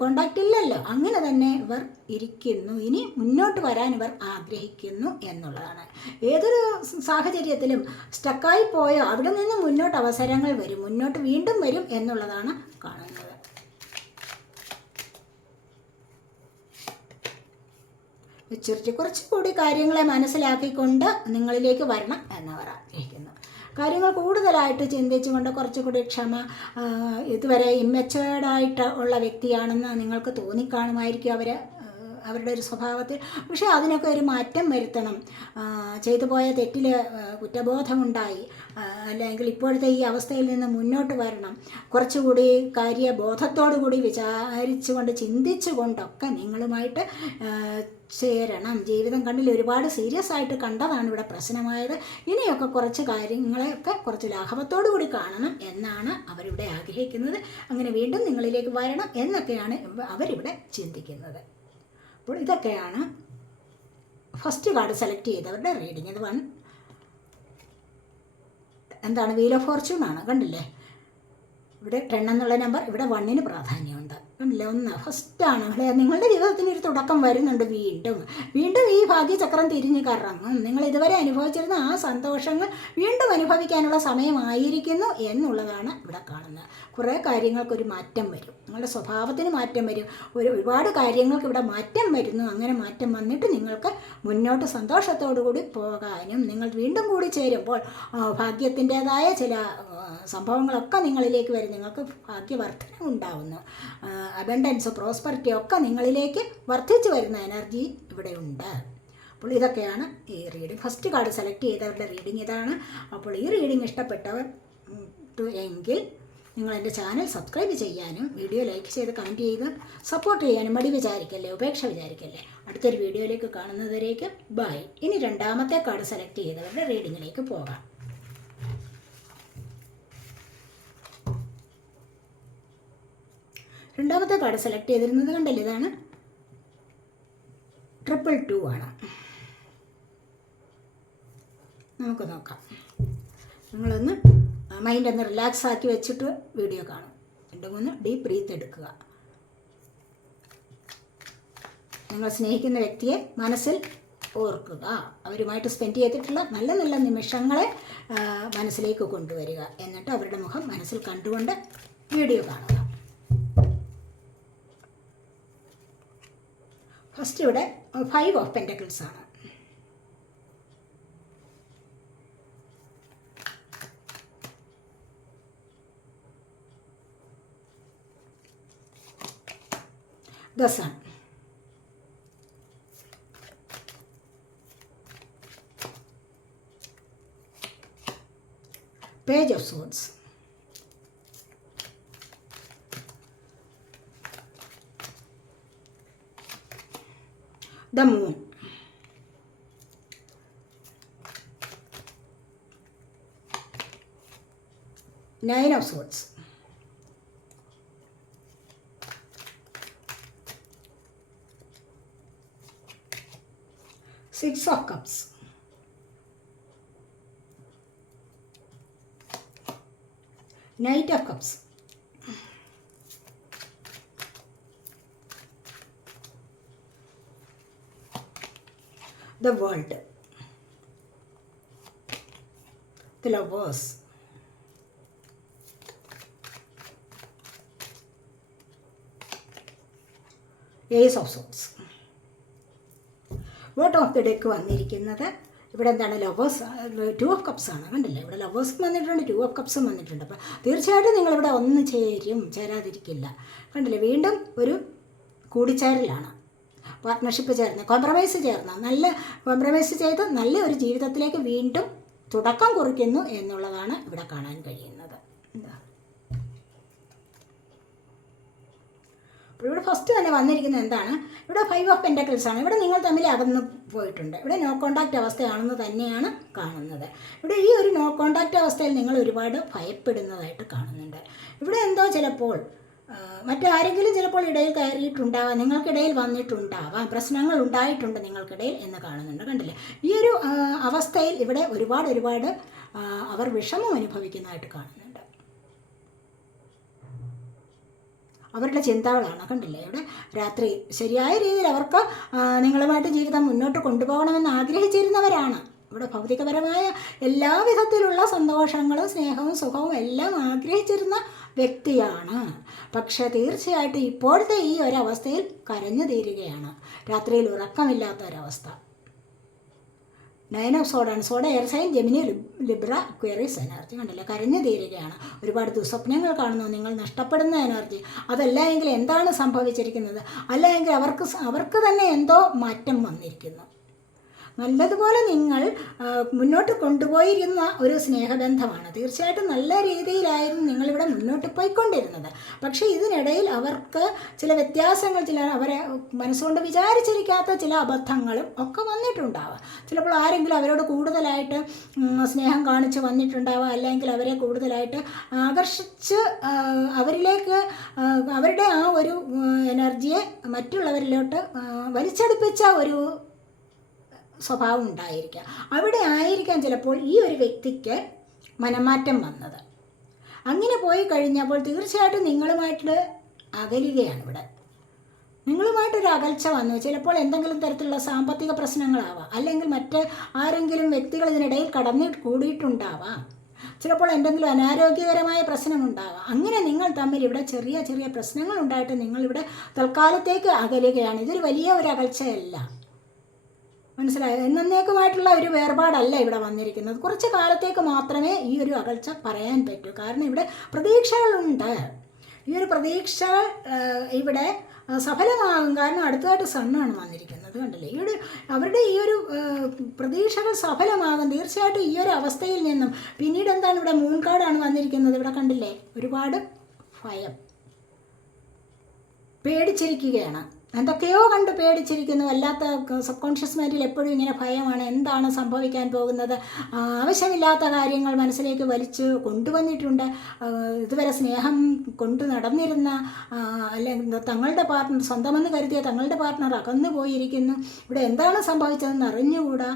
കോണ്ടാക്റ്റ് ഇല്ലല്ലോ. അങ്ങനെ തന്നെ ഇവർ ഇരിക്കുന്നു. ഇനി മുന്നോട്ട് വരാൻ ഇവർ ആഗ്രഹിക്കുന്നു എന്നുള്ളതാണ്. ഏതൊരു സാഹചര്യത്തിലും സ്റ്റക്കായി പോയോ അവിടെ നിന്ന് മുന്നോട്ട് അവസരങ്ങൾ വരും. മുന്നോട്ട് വീണ്ടും വരും എന്നുള്ളതാണ് കാണുന്നത്. മെച്ചൂരിറ്റി കുറച്ചുകൂടി കാര്യങ്ങളെ മനസ്സിലാക്കിക്കൊണ്ട് നിങ്ങളിലേക്ക് വരണം എന്നവർ ആഗ്രഹിക്കുന്നു. കാര്യങ്ങൾ കൂടുതലായിട്ട് ചിന്തിച്ചുകൊണ്ട് കുറച്ചുകൂടി ക്ഷമ ഇതുവരെ ഇമ്മച്ചേർഡായിട്ട് ഉള്ള വ്യക്തിയാണെന്ന് നിങ്ങൾക്ക് തോന്നിക്കാണുമായിരിക്കും അവർ അവരുടെ ഒരു സ്വഭാവത്തിൽ. പക്ഷേ അതിനൊക്കെ ഒരു മാറ്റം വരുത്തണം. ചെയ്തു പോയ തെറ്റിൽ കുറ്റബോധമുണ്ടായി. അല്ലെങ്കിൽ ഇപ്പോഴത്തെ ഈ അവസ്ഥയിൽ നിന്ന് മുന്നോട്ട് വരണം. കുറച്ചുകൂടി കാര്യബോധത്തോടു കൂടി വിചാരിച്ചുകൊണ്ട് ചിന്തിച്ചുകൊണ്ടൊക്കെ നിങ്ങളുമായിട്ട് ചേരണം. ജീവിതം കണ്ടിൽ ഒരുപാട് സീരിയസ് ആയിട്ട് കണ്ടതാണ് ഇവിടെ പ്രശ്നമായത്. ഇനിയൊക്കെ കുറച്ച് കാര്യങ്ങളെയൊക്കെ കുറച്ച് ലാഘവത്തോടു കൂടി കാണണം എന്നാണ് അവരിവിടെ ആഗ്രഹിക്കുന്നത്. അങ്ങനെ വീണ്ടും നിങ്ങളിലേക്ക് വരണം എന്നൊക്കെയാണ് അവരിവിടെ ചിന്തിക്കുന്നത്. അപ്പോൾ ഇതൊക്കെയാണ് ഫസ്റ്റ് കാർഡ് സെലക്ട് ചെയ്തവരുടെ റീഡിങ് ഇത് വൺ എന്താണ്? വീൽ ഓഫ് ഫോർച്യൂൺ ആണ്. കണ്ടില്ലേ? ഇവിടെ ടെൻ എന്നുള്ള നമ്പർ ഇവിടെ വണ്ണിന് പ്രാധാന്യമുണ്ട്. കണ്ടില്ലേ ഒന്ന് ഫസ്റ്റാണ് നിങ്ങളുടെ ജീവിതത്തിന് ഒരു തുടക്കം വരുന്നുണ്ട് വീണ്ടും. വീണ്ടും ഈ ഭാഗ്യചക്രം തിരിഞ്ഞ് കറങ്ങും. നിങ്ങൾ ഇതുവരെ അനുഭവിച്ചിരുന്ന ആ സന്തോഷങ്ങൾ വീണ്ടും അനുഭവിക്കാനുള്ള സമയമായിരിക്കുന്നു എന്നുള്ളതാണ് ഇവിടെ കാണുന്നത്. കുറേ കാര്യങ്ങൾക്കൊരു മാറ്റം വരും. നിങ്ങളുടെ സ്വഭാവത്തിന് മാറ്റം വരും. ഒരു ഒരുപാട് കാര്യങ്ങൾക്ക് ഇവിടെ മാറ്റം വരുന്നു. അങ്ങനെ മാറ്റം വന്നിട്ട് നിങ്ങൾക്ക് മുന്നോട്ട് സന്തോഷത്തോടു കൂടി പോകാനും നിങ്ങൾ വീണ്ടും കൂടി ചേരുമ്പോൾ ഭാഗ്യത്തിന്റെതായ ചില സംഭവങ്ങളൊക്കെ നിങ്ങളിലേക്ക് വരും. നിങ്ങൾക്ക് ഭാഗ്യവർദ്ധന ഉണ്ടാവുന്നു. അബൻഡൻസ് പ്രോസ്പെറിറ്റി ഒക്കെ നിങ്ങളിലേക്ക് വർദ്ധിച്ചു വരുന്ന എനർജി ഇവിടെ ഉണ്ട്. അപ്പോൾ ഇതൊക്കെയാണ് ഈ റീഡിങ് ഫസ്റ്റ് കാർഡ് സെലക്ട് ചെയ്തവരുടെ റീഡിംഗ് ഇതാണ്. അപ്പോൾ ഈ റീഡിംഗ് ഇഷ്ടപ്പെട്ടവർ എങ്കിൽ നിങ്ങൾ എന്റെ ചാനൽ സബ്സ്ക്രൈബ് ചെയ്യാനും വീഡിയോ ലൈക്ക് ചെയ്ത് കമന്റ് ചെയ്ത് സപ്പോർട്ട് ചെയ്യാനും മടി വിചാരിക്കല്ലേ ഉപേക്ഷ വിചാരിക്കല്ലേ. അടുത്തൊരു വീഡിയോയിലേക്ക് കാണുന്നതിലേക്ക് ബൈ ഇനി രണ്ടാമത്തെ കാർഡ് സെലക്ട് ചെയ്തവരുടെ റീഡിങ്ങിലേക്ക് പോകാം. രണ്ടാമത്തെ കാർഡ് സെലക്ട് ചെയ്തിരുന്നത് കണ്ടല്ലേ? ഇതാണ് ട്രിപ്പിൾ ടു ആണ്. നമുക്ക് നോക്കാം. നിങ്ങളൊന്ന് മൈൻഡ് ഒന്ന് റിലാക്സ് ആക്കി വെച്ചിട്ട് വീഡിയോ കാണും. രണ്ട് മൂന്ന് ഡീപ്പ് ബ്രീത്ത് എടുക്കുക. നിങ്ങൾ സ്നേഹിക്കുന്ന വ്യക്തിയെ മനസ്സിൽ ഓർക്കുക. അവരുമായിട്ട് സ്പെൻഡ് ചെയ്തിട്ടുള്ള നല്ല നല്ല നിമിഷങ്ങളെ മനസ്സിലേക്ക് കൊണ്ടുവരിക. എന്നിട്ട് അവരുടെ മുഖം മനസ്സിൽ കണ്ടുകൊണ്ട് വീഡിയോ കാണുക. ഫസ്റ്റ് ഇവിടെ ഫൈവ് ഓഫ് പെന്റക്കിൾസ് ആണ് the sun. Page of. the moon. Nine of Swords. Six of Cups. Knight of Cups. The world the lovers ace of swords bottom of the deck വന്നിരിക്കുന്നത് ഇവിടെ എന്താണ്? Lovers two of cups ആണ്. കണ്ടില്ലേ? ഇവിടെ ലവേഴ്സും വന്നിട്ടുണ്ട് two of കപ്സും വന്നിട്ടുണ്ട്. അപ്പോൾ തീർച്ചയായിട്ടും നിങ്ങളിവിടെ ഒന്ന് ചേരും ചേരാതിരിക്കില്ല. കണ്ടില്ലേ? വീണ്ടും ഒരു കൂടിച്ചേരലാണ്. പാർട്ട്ണർഷിപ്പ് ചേർന്ന് കോംപ്രമൈസ് ചേർന്ന്. നല്ല കോംപ്രമൈസ് ചെയ്ത് നല്ല ഒരു ജീവിതത്തിലേക്ക് വീണ്ടും തുടക്കം കുറിക്കുന്നു എന്നുള്ളതാണ് ഇവിടെ കാണാൻ കഴിയുന്നത്. അപ്പോൾ ഇവിടെ ഫസ്റ്റ് തന്നെ വന്നിരിക്കുന്നത് എന്താണ്? ഇവിടെ ഫൈവ് ഓഫ് പെന്റക്കിൾസ് ആണ്. ഇവിടെ നിങ്ങൾ തമ്മിൽ അകന്ന് പോയിട്ടുണ്ട്. ഇവിടെ നോ കോണ്ടാക്റ്റ് അവസ്ഥയാണെന്ന് തന്നെയാണ് കാണുന്നത്. ഇവിടെ ഈ ഒരു നോ കോണ്ടാക്റ്റ് അവസ്ഥയിൽ നിങ്ങൾ ഒരുപാട് ഭയപ്പെടുന്നതായിട്ട് കാണുന്നുണ്ട്. ഇവിടെ എന്തോ ചിലപ്പോൾ മറ്റാരെങ്കിലും ചിലപ്പോൾ ഇടയിൽ കയറിയിട്ടുണ്ടാവാം നിങ്ങൾക്കിടയിൽ വന്നിട്ടുണ്ടാവാം പ്രശ്നങ്ങൾ ഉണ്ടായിട്ടുണ്ട് നിങ്ങൾക്കിടയിൽ എന്ന് കാണുന്നുണ്ട് കണ്ടില്ല? ഈ ഒരു അവസ്ഥയിൽ ഇവിടെ ഒരുപാട് ഒരുപാട് അവർ വിഷമം അനുഭവിക്കുന്നതായിട്ട് കാണുന്നുണ്ട്. അവരുടെ ചിന്തകളാണ് കണ്ടില്ല? ഇവിടെ രാത്രി ശരിയായ രീതിയിൽ അവർക്ക് നിങ്ങളുമായിട്ട് ജീവിതം മുന്നോട്ട് കൊണ്ടുപോകണമെന്ന് ആഗ്രഹിച്ചിരുന്നവരാണ്. ഇവിടെ ഭൗതികപരമായ എല്ലാ വിധത്തിലുള്ള സന്തോഷങ്ങളും സ്നേഹവും സുഖവും എല്ലാം ആഗ്രഹിച്ചിരുന്ന വ്യക്തിയാണ്. പക്ഷേ തീർച്ചയായിട്ടും ഇപ്പോഴത്തെ ഈ ഒരവസ്ഥയിൽ കരഞ്ഞു തീരുകയാണ്. രാത്രിയിൽ ഉറക്കമില്ലാത്ത ഒരവസ്ഥ. Nine of swords air sign Gemini lib- Libra Aquarius energy കണ്ടല്ലേ? കരഞ്ഞു തീരുകയാണ്. ഒരുപാട് ദുസ്വപ്നങ്ങൾ കാണുന്നു. നിങ്ങൾ നഷ്ടപ്പെടുന്ന എനർജി അതല്ല എങ്കിൽ എന്താണ് സംഭവിച്ചിരിക്കുന്നത്? അല്ല എങ്കിൽ അവർക്ക് അവർക്ക് തന്നെ എന്തോ മാറ്റം വന്നിരിക്കുന്നു. നല്ലതുപോലെ നിങ്ങൾ മുന്നോട്ട് കൊണ്ടുപോയിരുന്ന ഒരു സ്നേഹബന്ധമാണ്. തീർച്ചയായിട്ടും നല്ല രീതിയിലായിരുന്നു നിങ്ങളിവിടെ മുന്നോട്ട് പോയിക്കൊണ്ടിരുന്നത്. പക്ഷേ ഇതിനിടയിൽ അവർക്ക് ചില വ്യത്യാസങ്ങൾ ചില അവരെ മനസ്സുകൊണ്ട് വിചാരിച്ചിരിക്കാത്ത ചില അബദ്ധങ്ങളും ഒക്കെ വന്നിട്ടുണ്ടാവാം. ചിലപ്പോൾ ആരെങ്കിലും അവരോട് കൂടുതലായിട്ട് സ്നേഹം കാണിച്ച് വന്നിട്ടുണ്ടാവാം. അല്ലെങ്കിൽ അവരെ കൂടുതലായിട്ട് ആകർഷിച്ച് അവരിലേക്ക് അവരുടെ ആ ഒരു എനർജിയെ മറ്റുള്ളവരിലോട്ട് വലിച്ചടുപ്പിച്ച ഒരു സ്വഭാവം ഉണ്ടായിരിക്കാം അവിടെ ആയിരിക്കാം ചിലപ്പോൾ ഈ ഒരു വ്യക്തിക്ക് മനമാറ്റം വന്നത്. അങ്ങനെ പോയി കഴിഞ്ഞപ്പോൾ തീർച്ചയായിട്ടും നിങ്ങളുമായിട്ട് അകലുകയാണ് ഇവിടെ. നിങ്ങളുമായിട്ടൊരു അകൽച്ച വന്നു. ചിലപ്പോൾ എന്തെങ്കിലും തരത്തിലുള്ള സാമ്പത്തിക പ്രശ്നങ്ങളാവാം. അല്ലെങ്കിൽ മറ്റ് ആരെങ്കിലും വ്യക്തികൾ ഇതിനിടയിൽ കടന്നു കൂടിയിട്ടുണ്ടാവാം. ചിലപ്പോൾ എന്തെങ്കിലും അനാരോഗ്യകരമായ പ്രശ്നമുണ്ടാവാം. അങ്ങനെ നിങ്ങൾ തമ്മിൽ ഇവിടെ ചെറിയ ചെറിയ പ്രശ്നങ്ങൾ ഉണ്ടായിട്ട് നിങ്ങളിവിടെ തൽക്കാലത്തേക്ക് അകലുകയാണ്. ഇതൊരു വലിയ ഒരു അകൽച്ചയല്ല. മനസ്സിലായോ എന്നേക്കുമായിട്ടുള്ള ഒരു വേർപാടല്ല ഇവിടെ വന്നിരിക്കുന്നത്. കുറച്ച് കാലത്തേക്ക് മാത്രമേ ഈ ഒരു അകൽച്ച പറയാൻ പറ്റൂ. കാരണം ഇവിടെ പ്രതീക്ഷകളുണ്ട്. ഈ ഒരു പ്രതീക്ഷകൾ ഇവിടെ സഫലമാകും. കാരണം അടുത്തതായിട്ട് സണ്ണാണ് വന്നിരിക്കുന്നത്. കണ്ടില്ലേ? ഈ ഒരു അവരുടെ ഈ ഒരു പ്രതീക്ഷകൾ സഫലമാകും. തീർച്ചയായിട്ടും ഈ ഒരു അവസ്ഥയിൽ നിന്നും പിന്നീട് എന്താണ് ഇവിടെ മൂൺ കാർഡാണ് വന്നിരിക്കുന്നത്? ഇവിടെ കണ്ടില്ലേ? ഒരുപാട് ഭയം. പേടിച്ചിരിക്കുകയാണ്. എന്തൊക്കെയോ കണ്ട് പേടിച്ചിരിക്കുന്നു. അല്ലാത്ത സബ് കോൺഷ്യസ് മൈൻഡിൽ എപ്പോഴും ഇങ്ങനെ ഭയമാണ്. എന്താണ് സംഭവിക്കാൻ പോകുന്നത്? ആവശ്യമില്ലാത്ത കാര്യങ്ങൾ മനസ്സിലേക്ക് വലിച്ച് കൊണ്ടുവന്നിട്ടുണ്ട്. ഇതുവരെ സ്നേഹം കൊണ്ടു നടന്നിരുന്ന അല്ലെങ്കിൽ തങ്ങളുടെ പാർട്ട്ണർ സ്വന്തമെന്ന് കരുതിയ തങ്ങളുടെ പാർട്ട്ണർ അകന്നു പോയിരിക്കുന്നു. ഇവിടെ എന്താണ് സംഭവിച്ചതെന്ന് അറിഞ്ഞുകൂടാ.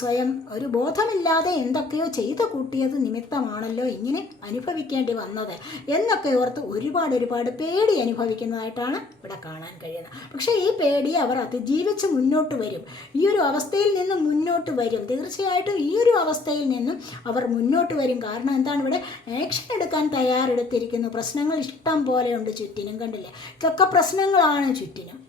സ്വയം ഒരു ബോധമില്ലാതെ എന്തൊക്കെയോ ചെയ്തു കൂട്ടിയത് നിമിത്തമാണല്ലോ ഇങ്ങനെ അനുഭവിക്കേണ്ടി വന്നത്. എന്നൊക്കെ ഓർത്ത് ഒരുപാട് ഒരുപാട് പേടി അനുഭവിക്കുന്നതായിട്ടാണ് ഇവിടെ കാണാൻ കഴിയുന്നത്. പക്ഷേ ഈ പേടി അവർ അതിജീവിച്ച് മുന്നോട്ട് വരും. ഈ ഒരു അവസ്ഥയിൽ നിന്ന് മുന്നോട്ട് വരും. തീർച്ചയായിട്ടും ഈ ഒരു അവസ്ഥയിൽ നിന്നും അവർ മുന്നോട്ട് വരും. കാരണം എന്താണ് ഇവിടെ? ആക്ഷൻ എടുക്കാൻ തയ്യാറെടുത്തിരിക്കുന്നു. പ്രശ്നങ്ങൾ ഇഷ്ടം പോലെയുണ്ട് ചുറ്റിനും. കണ്ടില്ലേ? ഇതൊക്കെ പ്രശ്നങ്ങളാണ് ചുറ്റിനും.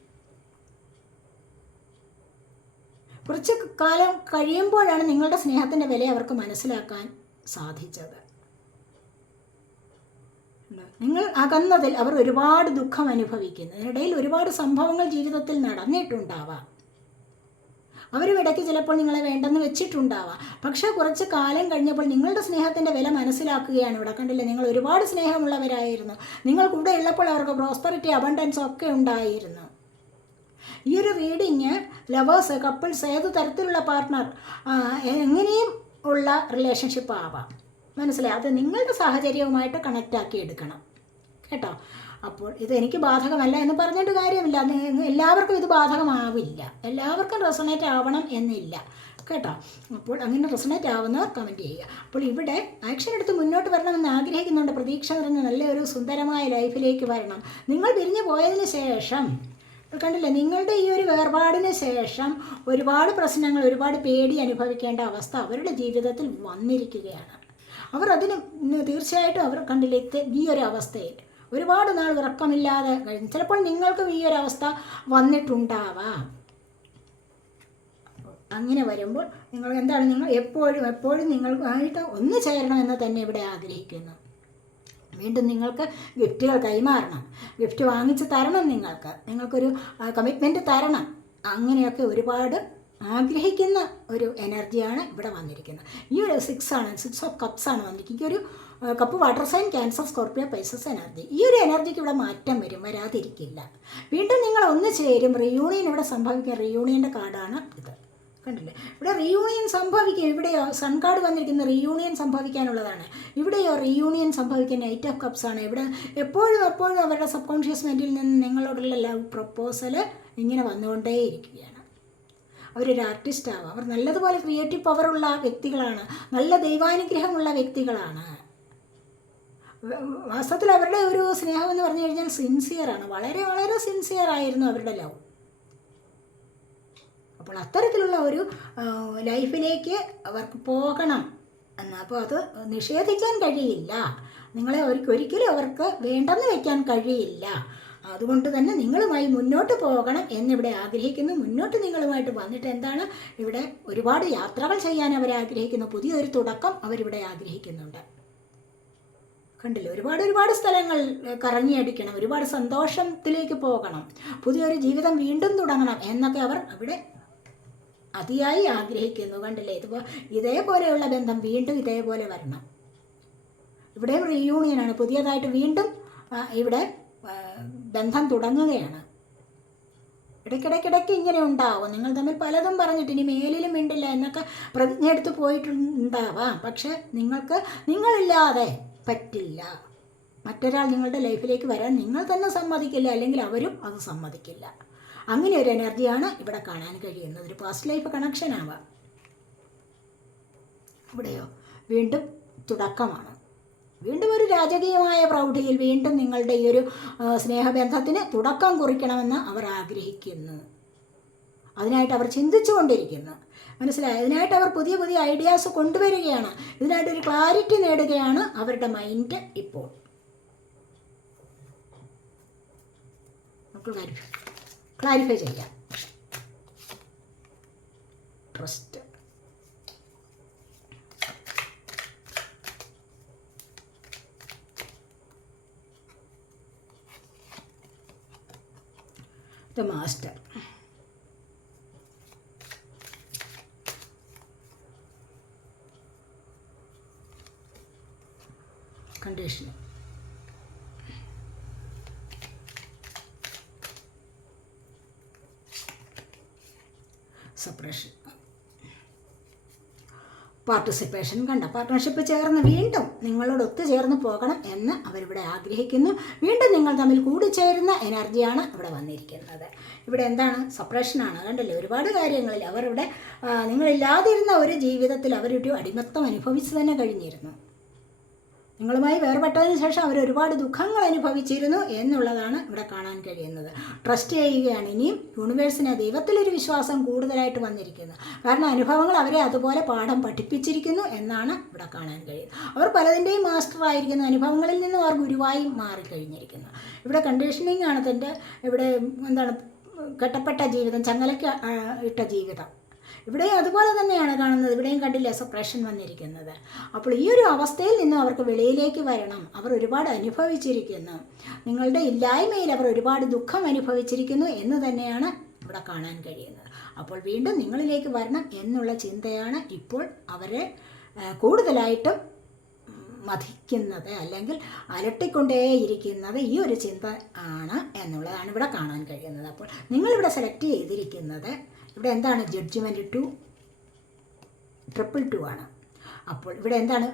കുറച്ച് കാലം കഴിയുമ്പോഴാണ് നിങ്ങളുടെ സ്നേഹത്തിന്റെ വില അവർക്ക് മനസ്സിലാക്കാൻ സാധിച്ചത്. നിങ്ങൾ അകന്നതിൽ അവർ ഒരുപാട് ദുഃഖം അനുഭവിക്കുന്നു. ഇതിനിടയിൽ ഒരുപാട് സംഭവങ്ങൾ ജീവിതത്തിൽ നടന്നിട്ടുണ്ടാവാം. അവരും ഇടയ്ക്ക് ചിലപ്പോൾ നിങ്ങളെ വേണ്ടെന്ന് വെച്ചിട്ടുണ്ടാവാം. പക്ഷേ കുറച്ച് കാലം കഴിഞ്ഞപ്പോൾ നിങ്ങളുടെ സ്നേഹത്തിന്റെ വില മനസ്സിലാക്കുകയാണ് ഇവിടെ. കണ്ടില്ലേ നിങ്ങൾ ഒരുപാട് സ്നേഹമുള്ളവരായിരുന്നു. നിങ്ങൾ കൂടെ ഉള്ളപ്പോൾ അവർക്ക് പ്രോസ്പെറിറ്റി അബണ്ടൻസ് ഒക്കെ ഉണ്ടായിരുന്നു. ഈ ഒരു റീഡിങ് ലവേഴ്സ് കപ്പിൾസ് ഏത് തരത്തിലുള്ള പാർട്ട്ണർ എങ്ങനെയും ഉള്ള റിലേഷൻഷിപ്പ് ആവാം. മനസ്സിലായി? അത് നിങ്ങളുടെ സാഹചര്യവുമായിട്ട് കണക്റ്റ് ആക്കി എടുക്കണം. കേട്ടോ? അപ്പോൾ ഇത് എനിക്ക് ബാധകമല്ല എന്ന് പറഞ്ഞിട്ട് കാര്യമില്ല. എല്ലാവർക്കും ഇത് ബാധകമാവില്ല. എല്ലാവർക്കും റെസണേറ്റ് ആവണം എന്നില്ല. കേട്ടോ? അപ്പോൾ അങ്ങനെ റെസണേറ്റ് ആവുന്നവർ കമന്റ് ചെയ്യുക. അപ്പോൾ ഇവിടെ ആക്ഷൻ എടുത്ത് മുന്നോട്ട് വരണമെന്ന് ആഗ്രഹിക്കുന്നുണ്ട്. പ്രതീക്ഷ നിറഞ്ഞ നല്ലൊരു സുന്ദരമായ ലൈഫിലേക്ക് വരണം. നിങ്ങൾ പിരിഞ്ഞു പോയതിന് ശേഷം കണ്ടില്ലേ? നിങ്ങളുടെ ഈ ഒരു വേർപാടിന് ശേഷം ഒരുപാട് പ്രശ്നങ്ങൾ ഒരുപാട് പേടി അനുഭവിക്കേണ്ട അവസ്ഥ അവരുടെ ജീവിതത്തിൽ വന്നിരിക്കുകയാണ്. അവർ തീർച്ചയായിട്ടും അവർ കണ്ടില്ലേ ഈ ഒരു അവസ്ഥയിൽ. ഒരുപാട് നാൾ ഉറക്കമില്ലാതെ കഴിഞ്ഞു. ചിലപ്പോൾ നിങ്ങൾക്കും ഈ ഒരു അവസ്ഥ വന്നിട്ടുണ്ടാവാം. അങ്ങനെ വരുമ്പോൾ നിങ്ങൾ എന്താണ് നിങ്ങൾ എപ്പോഴും എപ്പോഴും നിങ്ങൾക്കായിട്ട് ഒന്ന് ചേരണമെന്ന് തന്നെ ഇവിടെ ആഗ്രഹിക്കുന്നു. വീണ്ടും നിങ്ങൾക്ക് ഗിഫ്റ്റുകൾ കൈമാറണം. ഗിഫ്റ്റ് വാങ്ങിച്ച് തരണം നിങ്ങൾക്ക്. നിങ്ങൾക്കൊരു കമ്മിറ്റ്മെന്റ് തരണം. അങ്ങനെയൊക്കെ ഒരുപാട് ആഗ്രഹിക്കുന്ന ഒരു എനർജിയാണ് ഇവിടെ വന്നിരിക്കുന്നത്. ഈ ഒരു സിക്സ് ആണ് സിക്സ് ഓഫ് കപ്സ് ആണ് വന്നിരിക്കുന്നത്. ഈ ഒരു cup water sign Cancer Scorpio Pisces energy ഈ ഒരു എനർജിക്ക് ഇവിടെ മാറ്റം വരും വരാതിരിക്കില്ല. വീണ്ടും നിങ്ങൾ ഒന്ന് ചേരും. റിയൂണിയൻ ഇവിടെ സംഭവിക്കുക. റിയൂണിയന്റെ കാർഡാണ് ഇത്. കണ്ടില്ലേ? ഇവിടെ റിയൂണിയൻ സംഭവിക്കും ഇവിടെയോ സൺ കാർഡ് വന്നിരിക്കുന്ന റീയൂണിയൻ സംഭവിക്കാനുള്ളതാണ്. ഇവിടെയോ റിയൂണിയൻ സംഭവിക്കാൻ നൈറ്റ് ഓഫ് കപ്സ് ആണ്. ഇവിടെ എപ്പോഴും എപ്പോഴും അവരുടെ സബ് കോൺഷ്യസ് മൈൻഡിൽ നിന്ന് നിങ്ങളോടുള്ള ലവ് പ്രപ്പോസൽ ഇങ്ങനെ വന്നുകൊണ്ടേയിരിക്കുകയാണ്. അവരൊരു ആർട്ടിസ്റ്റ് ആവാം. അവർ നല്ലതുപോലെ ക്രിയേറ്റീവ് പവറുള്ള വ്യക്തികളാണ്. നല്ല ദൈവാനുഗ്രഹമുള്ള വ്യക്തികളാണ്. വാസ്തവത്തിൽ അവരുടെ ഒരു സ്നേഹം എന്ന് പറഞ്ഞു കഴിഞ്ഞാൽ സിൻസിയറാണ് വളരെ വളരെ സിൻസിയർ ആയിരുന്നു അവരുടെ ലവ് അപ്പോൾ അത്തരത്തിലുള്ള ഒരു ലൈഫിലേക്ക് അവർക്ക് പോകണം. എന്ന് അപ്പോൾ അത് നിഷേധിക്കാൻ കഴിയില്ല. നിങ്ങളെ അവർക്ക് ഒരിക്കലും അവർക്ക് വേണ്ടെന്ന് വയ്ക്കാൻ കഴിയില്ല. അതുകൊണ്ട് തന്നെ നിങ്ങളുമായി മുന്നോട്ട് പോകണം എന്നിവിടെ ആഗ്രഹിക്കുന്നു. മുന്നോട്ട് നിങ്ങളുമായിട്ട് വന്നിട്ട് എന്താണ്? ഇവിടെ ഒരുപാട് യാത്രകൾ ചെയ്യാൻ അവർ ആഗ്രഹിക്കുന്നു. പുതിയൊരു തുടക്കം അവരിവിടെ ആഗ്രഹിക്കുന്നുണ്ട്. കണ്ടില്ല? ഒരുപാട് ഒരുപാട് സ്ഥലങ്ങൾ കറങ്ങിയടിക്കണം ഒരുപാട് സന്തോഷത്തിലേക്ക് പോകണം. പുതിയൊരു ജീവിതം വീണ്ടും തുടങ്ങണം എന്നൊക്കെ അവർ അവിടെ അതിയായി ആഗ്രഹിക്കുന്നു. കണ്ടില്ലേ? ഇതുപോ ഇതേപോലെയുള്ള ബന്ധം വീണ്ടും ഇതേപോലെ വരണം. ഇവിടെ റീയൂണിയനാണ് പുതിയതായിട്ട് വീണ്ടും ഇവിടെ ബന്ധം തുടങ്ങുകയാണ്. ഇടയ്ക്കിടയ്ക്കിടയ്ക്ക് ഇങ്ങനെ ഉണ്ടാവും. നിങ്ങൾ തമ്മിൽ പലതും പറഞ്ഞിട്ട് ഇനി മേലിലും മിണ്ടില്ല എന്നൊക്കെ പ്രതിജ്ഞ എടുത്ത് പോയിട്ടുണ്ടാവാം. പക്ഷെ നിങ്ങൾക്ക് നിങ്ങളില്ലാതെ പറ്റില്ല. മറ്റൊരാൾ നിങ്ങളുടെ ലൈഫിലേക്ക് വരാൻ നിങ്ങൾ തന്നെ സമ്മതിക്കില്ല അല്ലെങ്കിൽ അവരും അത് സമ്മതിക്കില്ല. അങ്ങനെ ഒരു എനർജിയാണ് ഇവിടെ കാണാൻ കഴിയുന്നത്. ഒരു പാസ്റ്റ് ലൈഫ് കണക്ഷൻ ആവാം. ഇവിടെയോ? വീണ്ടും തുടക്കമാണ്. വീണ്ടും ഒരു രാജകീയമായ പ്രൗഢിയിൽ വീണ്ടും നിങ്ങളുടെ ഈ ഒരു സ്നേഹബന്ധത്തിന് തുടക്കം കുറിക്കണമെന്ന് അവർ ആഗ്രഹിക്കുന്നു. അതിനായിട്ട് അവർ ചിന്തിച്ചുകൊണ്ടിരിക്കുന്നു. മനസ്സിലായി? അതിനായിട്ട് അവർ പുതിയ പുതിയ ഐഡിയാസ് കൊണ്ടുവരികയാണ്. ഇതിനായിട്ട് ഒരു ക്ലാരിറ്റി നേടുകയാണ് അവരുടെ മൈൻഡ് ഇപ്പോൾ. ക്ലാരിഫൈ ക്ലാരിഫൈ ചെയ്യാം. Trust the master. Conditioning. Suppression. Participation കണ്ട. പാർട്ട്ണർഷിപ്പ് ചേർന്ന് വീണ്ടും നിങ്ങളോട് ഒത്തുചേർന്ന് പോകണം എന്ന് അവരിവിടെ ആഗ്രഹിക്കുന്നു. വീണ്ടും നിങ്ങൾ തമ്മിൽ കൂടിച്ചേരുന്ന എനർജിയാണ് ഇവിടെ വന്നിരിക്കുന്നത്. ഇവിടെ എന്താണ്? സപ്രഷനാണ് കണ്ടല്ലേ? ഒരുപാട് കാര്യങ്ങളിൽ അവരിവിടെ ആ, നിങ്ങളില്ലാതിരുന്ന ഒരു ജീവിതത്തിൽ അവരൊരു അടിമത്തം അനുഭവിച്ചു തന്നെ കഴിഞ്ഞിരുന്നു. നിങ്ങളുമായി വേർപെട്ടതിന് ശേഷം അവർ ഒരുപാട് ദുഃഖങ്ങൾ അനുഭവിച്ചിരുന്നു എന്നുള്ളതാണ് ഇവിടെ കാണാൻ കഴിയുന്നത്. ട്രസ്റ്റ് ചെയ്യുകയാണ്. ഇനിയും യൂണിവേഴ്സിനെ ദൈവത്തിലൊരു വിശ്വാസം കൂടുതലായിട്ട് വന്നിരിക്കുന്നു. കാരണം അനുഭവങ്ങൾ അവരെ അതുപോലെ പാഠം പഠിപ്പിച്ചിരിക്കുന്നു എന്നാണ് ഇവിടെ കാണാൻ കഴിയുന്നത്. അവർ പലതിന്റെയും മാസ്റ്റർ ആയിരിക്കുന്നു. അനുഭവങ്ങളിൽ നിന്നും അവർ ഗുരുവായി മാറിക്കഴിഞ്ഞിരിക്കുന്നു. ഇവിടെ കണ്ടീഷനിങ് ആണ് തന്റെ ഇവിടെ എന്താണ് കെട്ടപ്പെട്ട ജീവിതം ചങ്ങലയ്ക്ക് ഇട്ട ജീവിതം. ഇവിടെയും അതുപോലെ തന്നെയാണ് കാണുന്നത്. ഇവിടെയും കണ്ടില്ല സപ്രഷൻ വന്നിരിക്കുന്നത്. അപ്പോൾ ഈ ഒരു അവസ്ഥയിൽ നിന്ന് അവർക്ക് വെളിയിലേക്ക് വരണം. അവർ ഒരുപാട് അനുഭവിച്ചിരിക്കുന്നു. നിങ്ങളുടെ ഇല്ലായ്മയിൽ അവർ ഒരുപാട് ദുഃഖം അനുഭവിച്ചിരിക്കുന്നു എന്ന് തന്നെയാണ് ഇവിടെ കാണാൻ കഴിയുന്നത്. അപ്പോൾ വീണ്ടും നിങ്ങളിലേക്ക് വരണം എന്നുള്ള ചിന്തയാണ് ഇപ്പോൾ അവരെ കൂടുതലായിട്ടും മതിക്കുന്നത് അല്ലെങ്കിൽ അലട്ടിക്കൊണ്ടേയിരിക്കുന്നത് ഈ ഒരു ചിന്ത ആണ് എന്നുള്ളതാണ് ഇവിടെ കാണാൻ കഴിയുന്നത്. അപ്പോൾ നിങ്ങളിവിടെ സെലക്ട് ചെയ്തിരിക്കുന്നത് ഇവിടെ എന്താണ് ജഡ്ജ്മെന്റ് ടു ട്രിപ്പിൾ ടു ആണ്. അപ്പോൾ ഇവിടെ എന്താണ്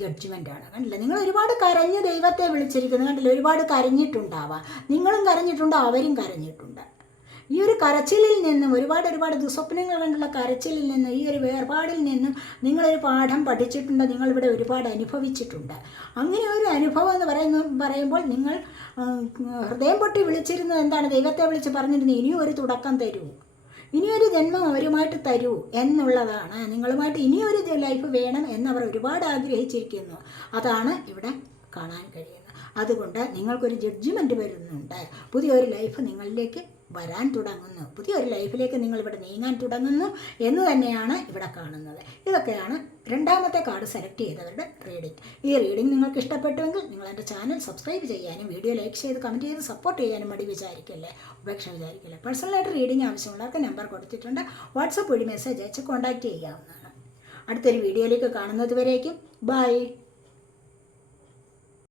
ജഡ്ജ്മെന്റ് ആണ്. കണ്ടില്ല? നിങ്ങൾ ഒരുപാട് കരഞ്ഞ് ദൈവത്തെ വിളിച്ചിരിക്കുന്നു. കണ്ടില്ല? ഒരുപാട് കരഞ്ഞിട്ടുണ്ടാവാം. നിങ്ങളും കരഞ്ഞിട്ടുണ്ട് അവരും കരഞ്ഞിട്ടുണ്ട്. ഈ ഒരു കരച്ചിലിൽ നിന്നും ഒരുപാട് ഒരുപാട് ദുസ്വപ്നങ്ങൾ കണ്ടുള്ള കരച്ചിലിൽ നിന്നും ഈ ഒരു വേർപാടിൽ നിന്നും നിങ്ങളൊരു പാഠം പഠിച്ചിട്ടുണ്ട്. നിങ്ങളിവിടെ ഒരുപാട് അനുഭവിച്ചിട്ടുണ്ട്. അങ്ങനെ ഒരു അനുഭവം എന്ന് പറയുന്ന പറയുമ്പോൾ നിങ്ങൾ ഹൃദയം പൊട്ടി വിളിച്ചിരുന്നത് എന്താണ്? ദൈവത്തെ വിളിച്ച് പറഞ്ഞിരുന്നത് ഇനിയും ഒരു തുടക്കം തരൂ. ഇനിയൊരു ജന്മം അവരുമായിട്ട് തരൂ എന്നുള്ളതാണ്. നിങ്ങളുമായിട്ട് ഇനിയൊരു ലൈഫ് വേണം എന്ന് അവർ ഒരുപാട് ആഗ്രഹിച്ചിരിക്കുന്നു. അതാണ് ഇവിടെ കാണാൻ കഴിയുന്നത്. അതുകൊണ്ട് നിങ്ങൾക്കൊരു ജഡ്ജ്മെന്റ് വരുന്നുണ്ട്. പുതിയൊരു ലൈഫ് നിങ്ങളിലേക്ക് വരാൻ തുടങ്ങുന്നു. പുതിയൊരു ലൈഫിലേക്ക് നിങ്ങൾ ഇവിടെ നീങ്ങാൻ തുടങ്ങുന്നു എന്ന് തന്നെയാണ് ഇവിടെ കാണുന്നത്. ഇതൊക്കെയാണ് രണ്ടാമത്തെ കാർഡ് സെലക്ട് ചെയ്തവരുടെ റീഡിംഗ് ഈ റീഡിംഗ് നിങ്ങൾക്ക് ഇഷ്ടപ്പെട്ടുവെങ്കിൽ നിങ്ങൾ എന്റെ ചാനൽ സബ്സ്ക്രൈബ് ചെയ്യാനും വീഡിയോ ലൈക്ക് ചെയ്ത് കമന്റ് ചെയ്ത് സപ്പോർട്ട് ചെയ്യാനും മടി വിചാരിക്കില്ലേ? ഉപേക്ഷ വിചാരിക്കില്ലേ? പേഴ്സണലായിട്ട് റീഡിംഗ് ആവശ്യമുള്ളവർക്ക് നമ്പർ കൊടുത്തിട്ടുണ്ട്. വാട്സപ്പ് വഴി മെസ്സേജ് അയച്ച് കോൺടാക്റ്റ് ചെയ്യാവുന്നതാണ്. അടുത്തൊരു വീഡിയോയിലേക്ക് കാണുന്നത് വരേക്കും. ബൈ